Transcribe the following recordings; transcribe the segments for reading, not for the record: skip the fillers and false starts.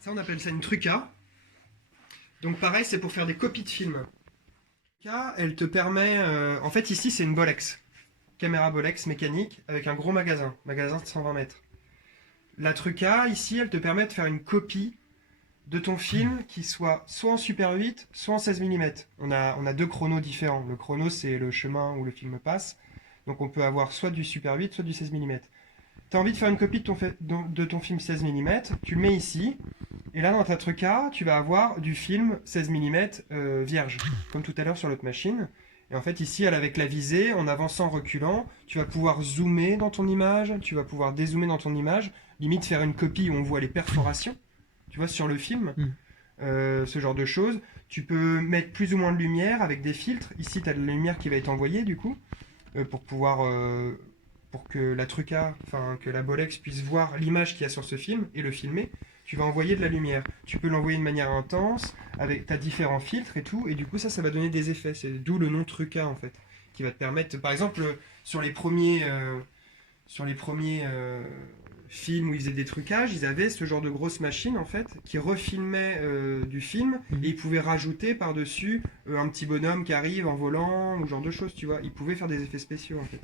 Ça, on appelle ça une truca. Donc pareil, c'est pour faire des copies de films. La truca, elle te permet... en fait, ici, c'est une Bolex. Caméra Bolex mécanique avec un gros magasin de 120 mètres. La truca, ici, elle te permet de faire une copie de ton film qui soit en Super 8, soit en 16 mm. On a deux chronos différents. Le chrono, c'est le chemin où le film passe. Donc on peut avoir soit du Super 8, soit du 16 mm. Tu as envie de faire une copie de ton film 16 mm, tu le mets ici. Et là, dans ta truca, tu vas avoir du film 16 mm vierge, comme tout à l'heure sur l'autre machine. Et en fait, ici, avec la visée, en avançant, en reculant, tu vas pouvoir zoomer dans ton image, tu vas pouvoir dézoomer dans ton image, limite faire une copie où on voit les perforations, tu vois, sur le film, ce genre de choses. Tu peux mettre plus ou moins de lumière avec des filtres. Ici, tu as de la lumière qui va être envoyée, du coup, pour pouvoir... pour que la truca, enfin que la Bolex puisse voir l'image qu'il y a sur ce film et le filmer, tu vas envoyer de la lumière. Tu peux l'envoyer de manière intense, avec ta différents filtres et tout, et du coup ça va donner des effets. C'est d'où le nom truca en fait, qui va te permettre, par exemple, sur les premiers films où ils faisaient des trucages, ils avaient ce genre de grosse machine en fait, qui refilmait du film, et ils pouvaient rajouter par-dessus un petit bonhomme qui arrive en volant, ou ce genre de choses, tu vois. Ils pouvaient faire des effets spéciaux en fait.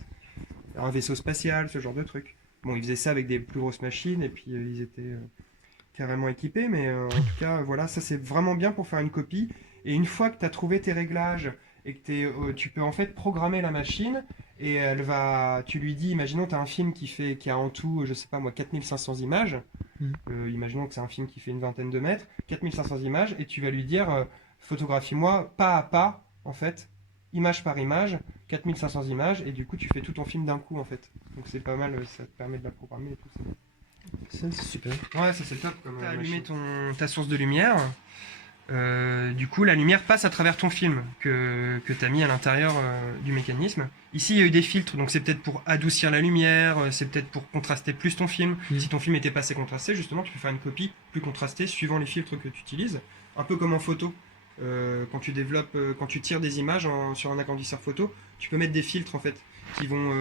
Un vaisseau spatial, ce genre de truc. Bon, ils faisaient ça avec des plus grosses machines et puis ils étaient carrément équipés, mais en tout cas, voilà, ça c'est vraiment bien pour faire une copie. Et une fois que tu as trouvé tes réglages et que tu peux en fait programmer la machine et tu lui dis, imaginons tu as un film qui a en tout, je sais pas moi, 4500 images. Imaginons que c'est un film qui fait une vingtaine de mètres, 4500 images, et tu vas lui dire, photographie-moi pas à pas, en fait, image par image, 4500 images, et du coup tu fais tout ton film d'un coup en fait. Donc c'est pas mal, ça te permet de la programmer et tout. Ça c'est super. Ouais, ça c'est top. Tu as allumé ta source de lumière, du coup la lumière passe à travers ton film que tu as mis à l'intérieur du mécanisme. Ici il y a eu des filtres, donc c'est peut-être pour adoucir la lumière, c'est peut-être pour contraster plus ton film. Si ton film était pas assez contrasté, justement tu peux faire une copie plus contrastée suivant les filtres que tu utilises, un peu comme en photo. Quand tu développes, quand tu tires des images sur un agrandisseur photo, tu peux mettre des filtres en fait qui vont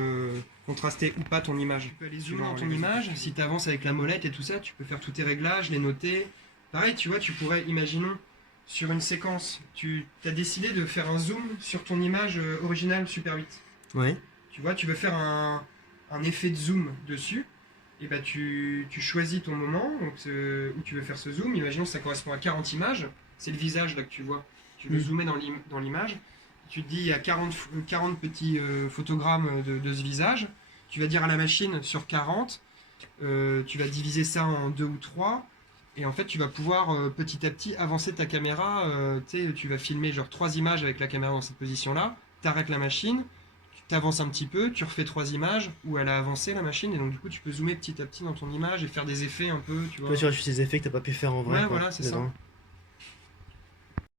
contraster ou pas ton image. Tu peux aller zoomer dans ton image, si tu avances avec la molette et tout ça, tu peux faire tous tes réglages, les noter. Pareil, tu vois, tu pourrais, imaginons, sur une séquence, tu as décidé de faire un zoom sur ton image originale Super 8. Ouais. Tu vois, tu veux faire un effet de zoom dessus, et bah tu choisis ton moment donc, où tu veux faire ce zoom. Imaginons que ça correspond à 40 images. C'est le visage là que tu vois. Tu veux zoomer dans l'image. Tu te dis il y a 40 petits photogrammes de ce visage. Tu vas dire à la machine sur 40, tu vas diviser ça en 2 ou 3. Et en fait, tu vas pouvoir petit à petit avancer ta caméra. Tu vas filmer genre 3 images avec la caméra dans cette position-là. Tu arrêtes la machine, tu avances un petit peu, tu refais 3 images où elle a avancé la machine. Et donc du coup, tu peux zoomer petit à petit dans ton image et faire des effets un peu. Tu vois. Tu rajouter des effets que t'as pas pu faire en vrai. Ouais, voilà, c'est ça.